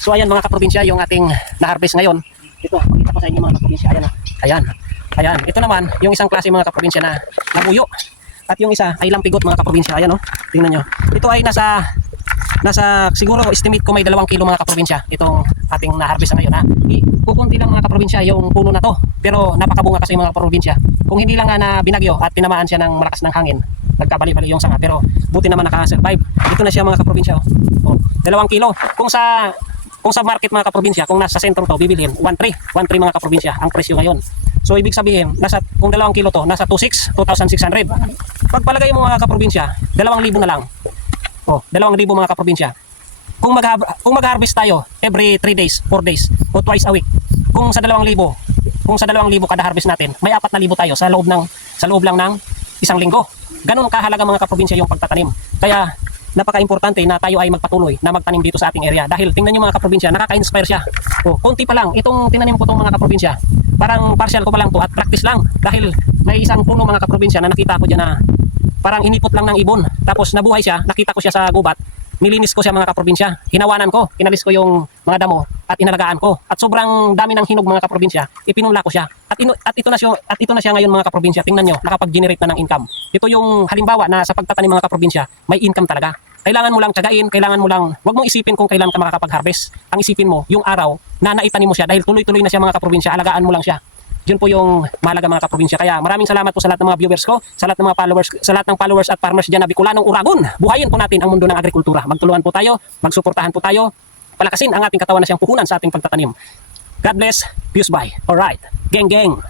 So ayan mga kaprobinsya, yung ating na-harvest ngayon. Ito, pakita ko sa inyo mga kaprobinsya. Ayan, ayan. Ayan, ito naman yung isang klase mga kaprobinsya na labuyo. At yung isa ay lampigot mga kaprobinsya. Ayan tingnan nyo. Ito ay nasa siguro estimate ko may 2 kilo mga kaprobinsya. Itong ating na-harvest ngayon ha. Kukunti lang mga kaprobinsya yung puno na to. Pero napakabunga kasi mga kaprobinsya. Kung hindi lang na binagyo at tinamaan siya ng malakas ng hangin, nagkabali-bali yung sanga, pero buti naman naka-survive. Ito na siya mga kaprobinsya. 2 kilo. Kung sa market mga kaprobinsya, kung nasa sentro to, bibilhin 1.3 mga kaprobinsya ang presyo ngayon. So ibig sabihin, kung 2 kilo to, nasa 2,600. Pagpalagay mo mga kaprobinsya, 2,000 na lang. 2,000 mga kaprobinsya. Kung mag-harvest tayo every 3 days, 4 days, o twice a week, kung sa 2,000 kada harvest natin, may 4,000 tayo sa loob lang ng 1 linggo. Ganun kahalaga mga kaprobinsya yung pagtatanim. Kaya napaka-importante na tayo ay magpatuloy na magtanim dito sa ating area. Dahil tingnan nyo mga kaprobinsya, nakaka-inspire siya. Konti pa lang, itong tinanim ko tong mga kaprobinsya, parang partial ko pa lang to at practice lang. Dahil may isang puno mga kaprobinsya na nakita ko dyan na parang inipot lang ng ibon. Tapos nabuhay siya, nakita ko siya sa gubat. Nilinis ko siya mga kaprobinsya. Hinawanan ko, kinalis ko yung mga damo at inalagaan ko. At sobrang dami ng hinog mga kaprobinsya, ipinula ko siya. At ito na siya ngayon mga kaprobinsya. Tingnan nyo, nakapag-generate na ng income. Ito yung halimbawa na sa pagtatanim mga kaprobinsya, may income talaga. Kailangan mo lang tiyagain, kailangan mo lang, wag mong isipin kung kailan ka makakapag-harvest. Ang isipin mo, yung araw na naitanim mo siya dahil tuloy-tuloy na siya mga kaprobinsya, alagaan mo lang siya. Yun po yung mahalaga mga kaprobinsya. Kaya maraming salamat po sa lahat ng mga viewers ko, sa lahat ng mga followers, sa lahat ng followers at farmers diyan na Bicolanong Uragon. Buhayin po natin ang mundo ng agrikultura. Magtulungan po tayo, magsuportahan po tayo, palakasin ang ating katawan na siyang puhunan sa ating pagtatanim. God bless, peace bye. Alright, geng geng.